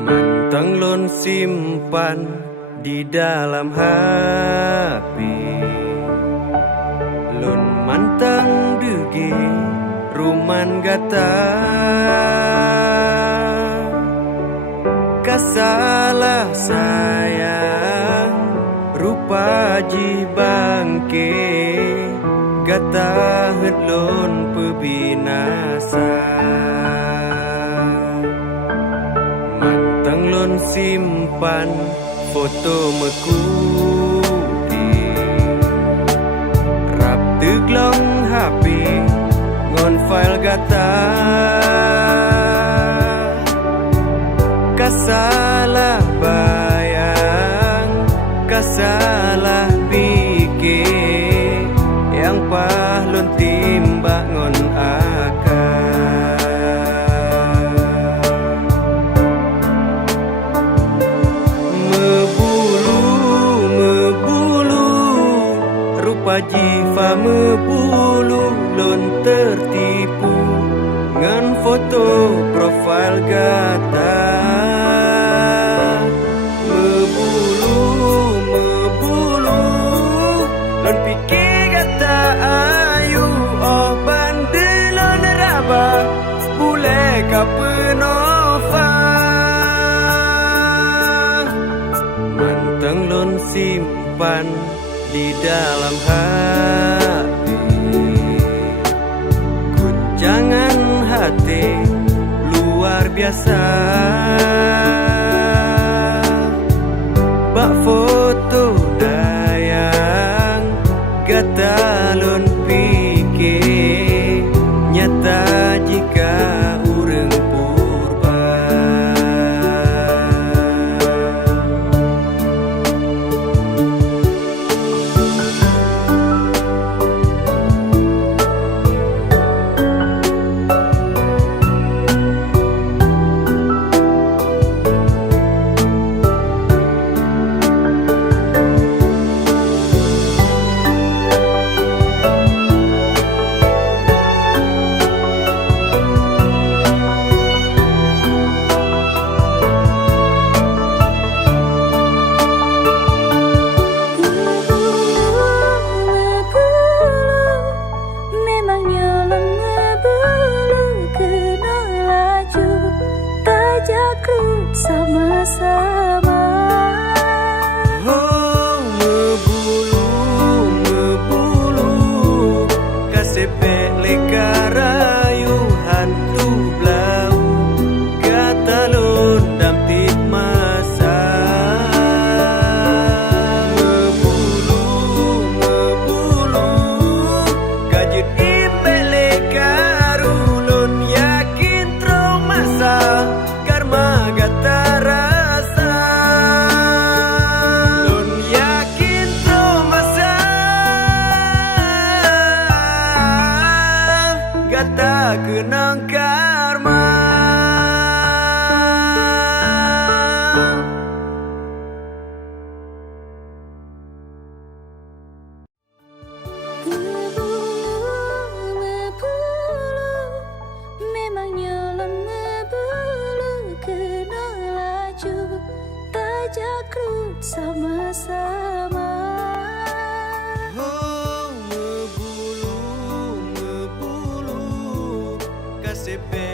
Mantang lon simpan di dalam hati, lon mantang dugi ruman gata, kasalah sayang rupa ji bangke, gata het lon pebinasa. Mantang lon simpan foto mekudi, rap teglong HP ngon file gata, kasalah bayang, kasalah pikir, yang pahlon timbak ngon akal. Jiva mebulu lon tertipu ngan foto profil gata. Mebulu lon pikir gata ayu, oh bandelon raba boleh kapenova. Mantang lon simpan di dalam hati, guncangan hati luar biasa. Bak foto dayang gata lon pikir, nyata jika urang purba. Sama-sama. Oh, mebulu, kasepe leka rayu hantu blau, gata lon dampit masa. Mebulu, gajit imbe leka rulun yakin traumasa, karma gata gata kenang karma. Memangnya lon mebulu kena laju, tak jakrut sama-sama. Oh, mebulu, kasepe